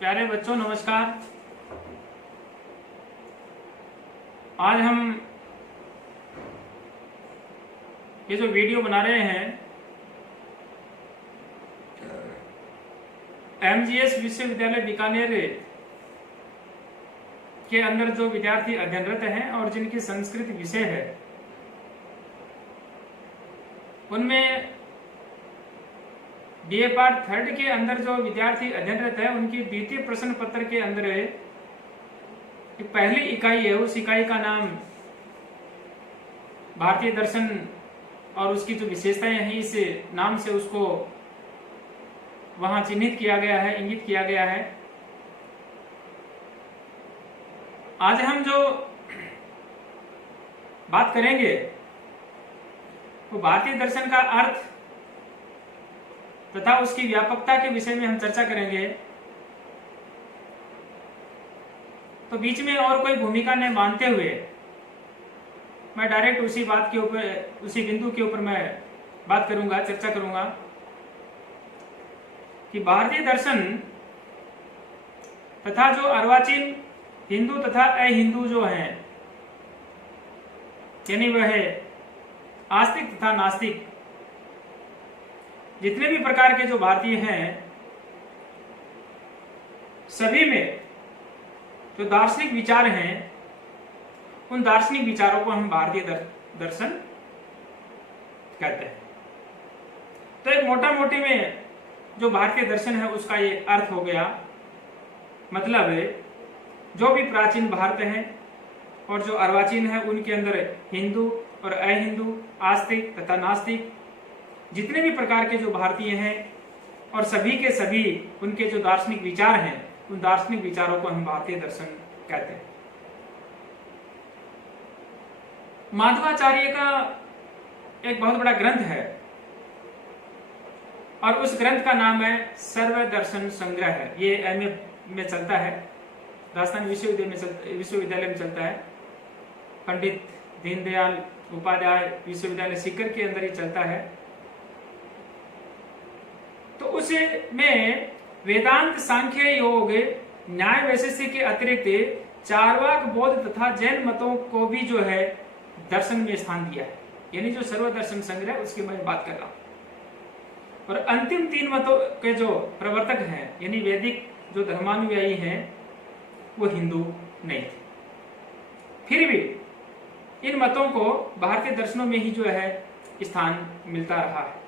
प्यारे बच्चों नमस्कार। आज हम ये जो वीडियो बना रहे हैं एमजीएस विश्वविद्यालय बीकानेर के अंदर जो विद्यार्थी अध्ययनरत हैं और जिनकी संस्कृत विषय है उनमें बीए पार्ट 3 के अंदर जो विद्यार्थी अध्ययनरत है उनकी द्वितीय प्रश्न पत्र के अंदर पहली इकाई है, उस इकाई का नाम भारतीय दर्शन और उसकी जो विशेषताएं हैं इस नाम से उसको वहां चिन्हित किया गया है, इंगित किया गया है। आज हम जो बात करेंगे वो भारतीय दर्शन का अर्थ तथा उसकी व्यापकता के विषय में हम चर्चा करेंगे। तो बीच में और कोई भूमिका न मानते हुए मैं डायरेक्ट उसी बात के ऊपर, उसी बिंदु के ऊपर मैं बात करूंगा, चर्चा करूंगा कि भारतीय दर्शन तथा जो अर्वाचीन हिंदू तथा अहिंदू जो हैं, यानी वह है आस्तिक तथा नास्तिक, जितने भी प्रकार के जो भारतीय हैं सभी में जो दार्शनिक विचार हैं उन दार्शनिक विचारों को हम भारतीय दर्शन कहते हैं। तो एक मोटा मोटी में जो भारतीय दर्शन है उसका ये अर्थ हो गया, मतलब जो भी प्राचीन भारत है और जो अर्वाचीन है उनके अंदर हिंदू और अहिंदू, आस्तिक तथा नास्तिक जितने भी प्रकार के जो भारतीय हैं और सभी के सभी उनके जो दार्शनिक विचार हैं उन दार्शनिक विचारों को हम भारतीय दर्शन कहते हैं। माधवाचार्य का एक बहुत बड़ा ग्रंथ है और उस ग्रंथ का नाम है सर्व दर्शन संग्रह है। ये एमए में चलता है, राजस्थान विश्वविद्यालय में चलता है, पंडित दीनदयाल उपाध्याय विश्वविद्यालय सीकर के अंदर ही चलता है। तो उसमें वेदांत, सांख्य, योग, न्याय वैशेषिक के अतिरिक्त चार्वाक, बौद्ध तथा जैन मतों को भी जो है दर्शन में स्थान दिया है, यानी जो सर्वदर्शन संग्रह उसकी मैं बात कर रहा हूं। और अंतिम 3 मतों के जो प्रवर्तक हैं यानी वैदिक जो धर्मानुयायी हैं वो हिंदू नहीं थे। फिर भी इन मतों को भारतीय दर्शनों में ही जो है स्थान मिलता रहा है।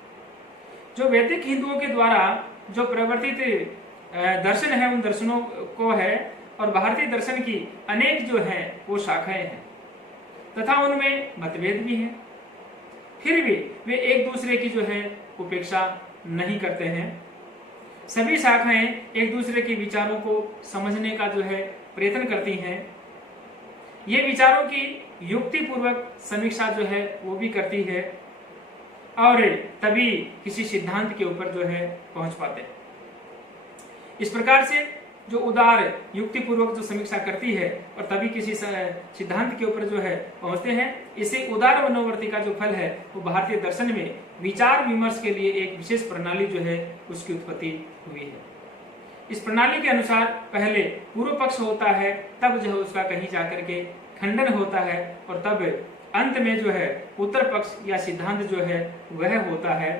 जो वैदिक हिंदुओं के द्वारा जो प्रवर्तित दर्शन है उन दर्शनों को है और भारतीय दर्शन की अनेक जो है वो शाखाएं हैं तथा उनमें मतभेद भी हैं। फिर भी वे एक दूसरे की जो है उपेक्षा नहीं करते हैं। सभी शाखाएं एक दूसरे के विचारों को समझने का जो है प्रयत्न करती हैं। ये विचारों की युक्तिपूर्वक समीक्षा जो है वो भी करती है और तभी किसी सिद्धांत के ऊपर जो है पहुंच पाते हैं। इस प्रकार से जो उदार युक्तिपूर्वक जो समीक्षा करती है और तभी किसी सिद्धांत के ऊपर जो है पहुंचते हैं, इसे उदार मनोवर्ती का जो फल है वो भारतीय दर्शन में विचार विमर्श के लिए एक विशेष प्रणाली जो है उसकी उत्पत्ति हुई है। इस प्रणाली के अनुसार पहले पूर्व पक्ष होता है, तब जो है उसका कहीं जाकर के खंडन होता है और तब अंत में जो है उत्तर पक्ष या सिद्धांत जो है वह होता है।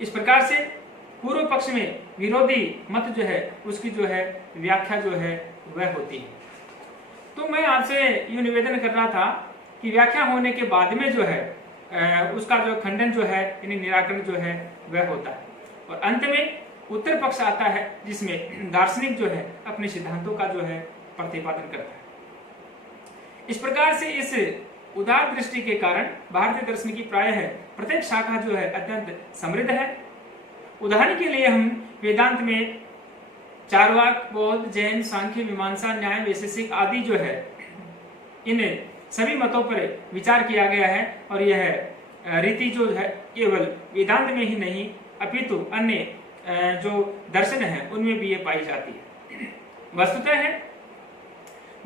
इस प्रकार से पूर्व पक्ष में विरोधी मत जो है उसकी जो है व्याख्या जो है वह होती है। तो मैं आपसे ये निवेदन कर रहा था कि व्याख्या होने के बाद में जो है उसका जो खंडन जो है यानी निराकरण जो है वह होता है और अंत में उत्तर पक्ष आता है जिसमें दार्शनिक जो है अपने सिद्धांतों का जो है प्रतिपादन करता है। इस प्रकार से इस उदार दृष्टि के कारण भारतीय दर्शन की प्रायः प्रत्येक शाखा जो है अत्यंत समृद्ध है। उदाहरण के लिए हम वेदांत में चार्वाक, बौद्ध, जैन, सांख्य, मीमांसा, न्याय वैशेषिक आदि जो है इन सभी मतों पर विचार किया गया है और यह रीति जो है केवल वेदांत में ही नहीं अपितु अन्य जो दर्शन है उनमें भी ये पाई जाती है। वस्तुतः है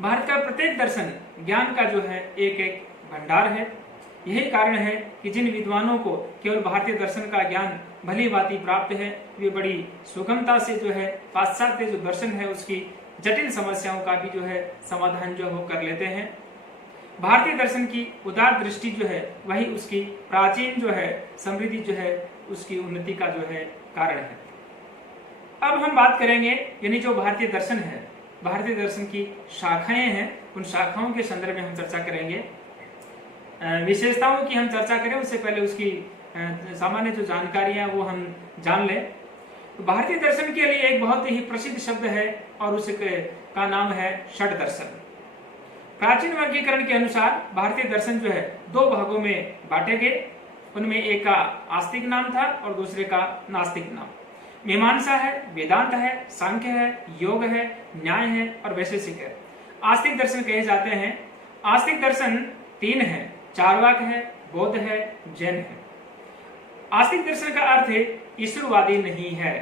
भारत का प्रत्येक दर्शन ज्ञान का जो है एक एक भंडार है। यही कारण है कि जिन विद्वानों को केवल भारतीय दर्शन का ज्ञान भली भांति प्राप्त है, वे बड़ी सुगमता से जो है पाश्चात्य जो दर्शन है उसकी जटिल समस्याओं का भी जो है समाधान जो वो कर लेते हैं। भारतीय दर्शन की उदार दृष्टि जो है वही उसकी प्राचीन जो है समृद्धि जो है उसकी उन्नति का जो है कारण है। अब हम बात करेंगे यानी जो भारतीय दर्शन है, भारतीय दर्शन की शाखाएं हैं, उन शाखाओं के संदर्भ में हम चर्चा करेंगे। विशेषताओं की हम चर्चा करें उससे पहले उसकी सामान्य जो जानकारियां वो हम जान लें। तो भारतीय दर्शन के लिए एक बहुत ही प्रसिद्ध शब्द है और उसका नाम है षड दर्शन। प्राचीन वर्गीकरण के अनुसार भारतीय दर्शन जो है दो भागों में बांटे गए। उनमें एक का आस्तिक नाम था और दूसरे का नास्तिक नाम। मीमांसा है, वेदांत है, सांख्य है, योग है, न्याय है और वैशेषिक है। आस्तिक दर्शन कहे जाते हैं। आस्तिक दर्शन तीन है, चार्वाक है, बौद्ध है, जैन है। आस्तिक दर्शन का अर्थ ईश्वरवादी नहीं है।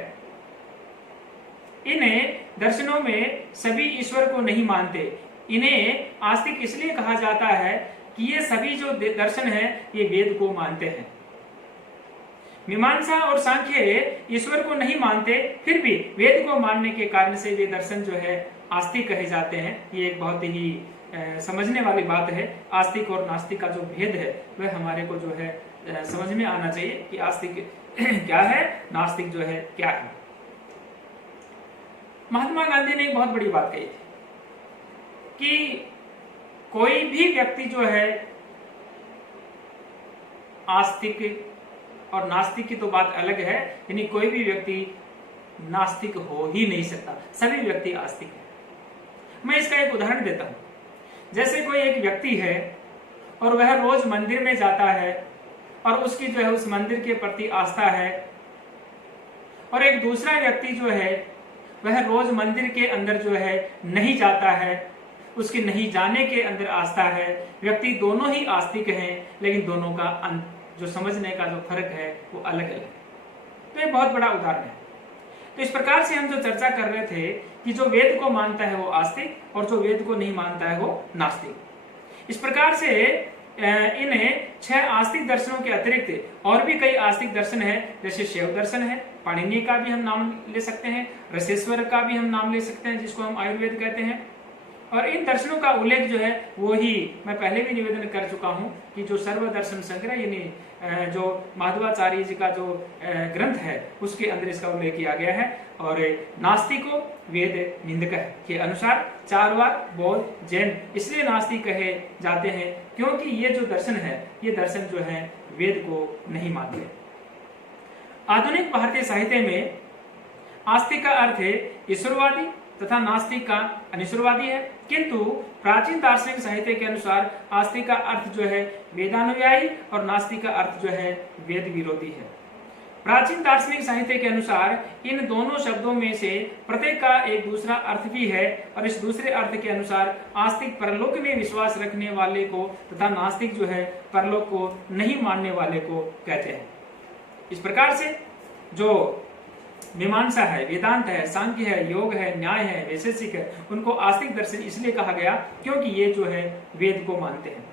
इन्हें दर्शनों में सभी ईश्वर को नहीं मानते। इन्हें आस्तिक इसलिए कहा जाता है कि ये सभी जो दर्शन है ये वेद को मानते हैं। मीमांसा और सांख्य ईश्वर को नहीं मानते, फिर भी वेद को मानने के कारण से वे दर्शन जो है आस्तिक कहे जाते हैं। ये एक बहुत ही समझने वाली बात है। आस्तिक और नास्तिक का जो भेद है वह हमारे को जो है समझ में आना चाहिए कि आस्तिक क्या है, नास्तिक जो है क्या है। महात्मा गांधी ने एक बहुत बड़ी बात कही थी कि कोई भी व्यक्ति जो है आस्तिक और नास्तिक की तो बात अलग है, यानी कोई भी व्यक्ति नास्तिक हो ही नहीं सकता, सभी व्यक्ति आस्तिक है। मैं इसका एक उदाहरण देता हूं। जैसे कोई एक व्यक्ति है और वह रोज मंदिर में जाता है और उसकी जो है उस मंदिर के प्रति आस्था है, और एक दूसरा व्यक्ति जो है वह रोज मंदिर के अंदर जो है नहीं जाता है, उसके नहीं जाने के अंदर आस्था है। व्यक्ति दोनों ही आस्तिक हैं, लेकिन दोनों का जो समझने का जो फर्क है वो अलग अलग है। तो ये बहुत बड़ा उदाहरण है। तो इस प्रकार से हम जो चर्चा कर रहे थे कि जो वेद को मानता है वो आस्तिक और जो वेद को नहीं मानता है वो नास्तिक। इस प्रकार से इन्हें 6 आस्तिक दर्शनों के अतिरिक्त और भी कई आस्तिक दर्शन है। जैसे शैव दर्शन है, पाणिनि का भी हम नाम ले सकते हैं, रसेश्वर का भी हम नाम ले सकते हैं जिसको हम आयुर्वेद कहते हैं। और इन दर्शनों का उल्लेख जो है वो ही मैं पहले भी निवेदन कर चुका हूं कि जो सर्व दर्शन संग्रह यानी जो माधवाचार्य जी का जो ग्रंथ है उसके अंदर इसका उल्लेख किया गया है। और नास्तिको वेद निंदक के अनुसार चार्वाक, बौद्ध, जैन इसलिए नास्तिक कहे जाते हैं क्योंकि ये जो दर्शन है ये दर्शन जो है वेद को नहीं मानते। आधुनिक भारतीय साहित्य में आस्तिक का अर्थ ईश्वरवादी तथा नास्तिक का अनिश्वरवादी है, किंतु प्राचीन दार्शनिक साहित्य के अनुसार आस्तिक का अर्थ जो है वेदानुयायी और नास्तिक का अर्थ जो है वेद विरोधी है। प्राचीन दार्शनिक साहित्य के अनुसार इन दोनों शब्दों में से प्रत्येक का एक दूसरा अर्थ भी है, और इस दूसरे अर्थ के अनुसार आस्तिक परलोक में विश्वास रखने वाले को तथा नास्तिक जो है परलोक को नहीं मानने वाले को कहते हैं। इस प्रकार से जो मीमांसा है, वेदांत है, सांख्य है, योग है, न्याय है, वैशेषिक है, उनको आस्तिक दर्शन इसलिए कहा गया क्योंकि ये जो है वेद को मानते हैं।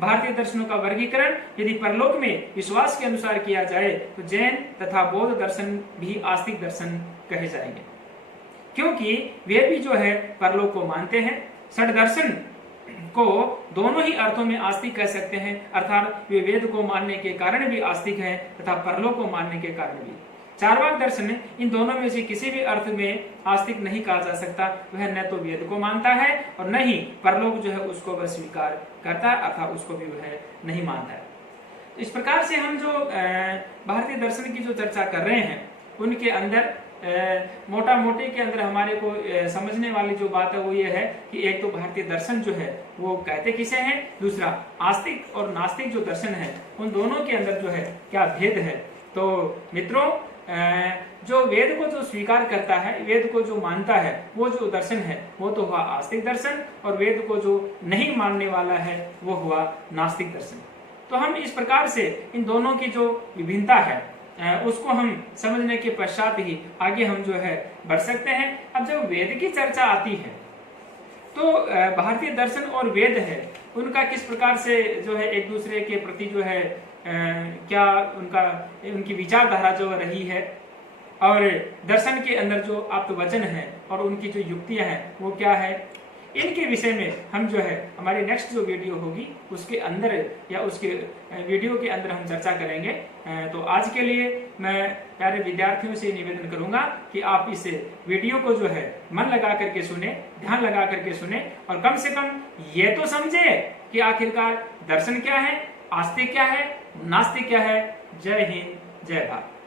भारतीय दर्शनों का वर्गीकरण यदि परलोक में विश्वास के अनुसार किया जाए तो जैन तथा बौद्ध दर्शन भी आस्तिक दर्शन कहे जाएंगे, क्योंकि वे भी जो है परलोक को मानते हैं। षड दर्शन को दोनों ही अर्थों में आस्तिक कह सकते हैं, अर्थात वे वेद को मानने के कारण भी आस्तिक हैं तथा परलोक को मानने के कारण भी। चार्वाक दर्शन इन दोनों में से किसी भी अर्थ में आस्तिक नहीं कहा जा सकता। वह न तो वेद को मानता है और न ही परलोक जो है उसको वह स्वीकार करता है, अर्थात उसको भी वह नहीं मानता है। तो इस प्रकार से हम जो भारतीय दर्शन की जो चर्चा कर रहे हैं उनके अंदर मोटा मोटी के अंदर हमारे को समझने वाली जो बात है वो ये है कि एक तो भारतीय दर्शन जो है वो कहते किसे हैं, दूसरा आस्तिक और नास्तिक जो दर्शन है उन दोनों के अंदर जो है क्या भेद है। तो मित्रों, जो वेद को जो स्वीकार करता है, वेद को जो मानता है, वो जो दर्शन है वो तो हुआ आस्तिक दर्शन, और वेद को जो नहीं मानने वाला है वो हुआ नास्तिक दर्शन। तो हम इस प्रकार से इन दोनों की जो विभिन्नता है उसको हम समझने के पश्चात ही आगे हम जो है बढ़ सकते हैं। अब जब वेद की चर्चा आती है तो भारतीय दर्शन और वेद है उनका किस प्रकार से जो है एक दूसरे के प्रति जो है क्या उनकी विचारधारा जो रही है, और दर्शन के अंदर जो आप्त वचन है और उनकी जो युक्तियां हैं वो क्या है, इनके विषय में हम जो है हमारी नेक्स्ट जो वीडियो होगी उसके अंदर या उसके वीडियो के अंदर हम चर्चा करेंगे। तो आज के लिए मैं प्यारे विद्यार्थियों से निवेदन करूंगा कि आप इस वीडियो को जो है मन लगा करके सुने, ध्यान लगा करके सुने, और कम से कम ये तो समझे कि आखिरकार दर्शन क्या है, आस्तिक क्या है, नास्तिक क्या है। जय हिंद, जय भारत।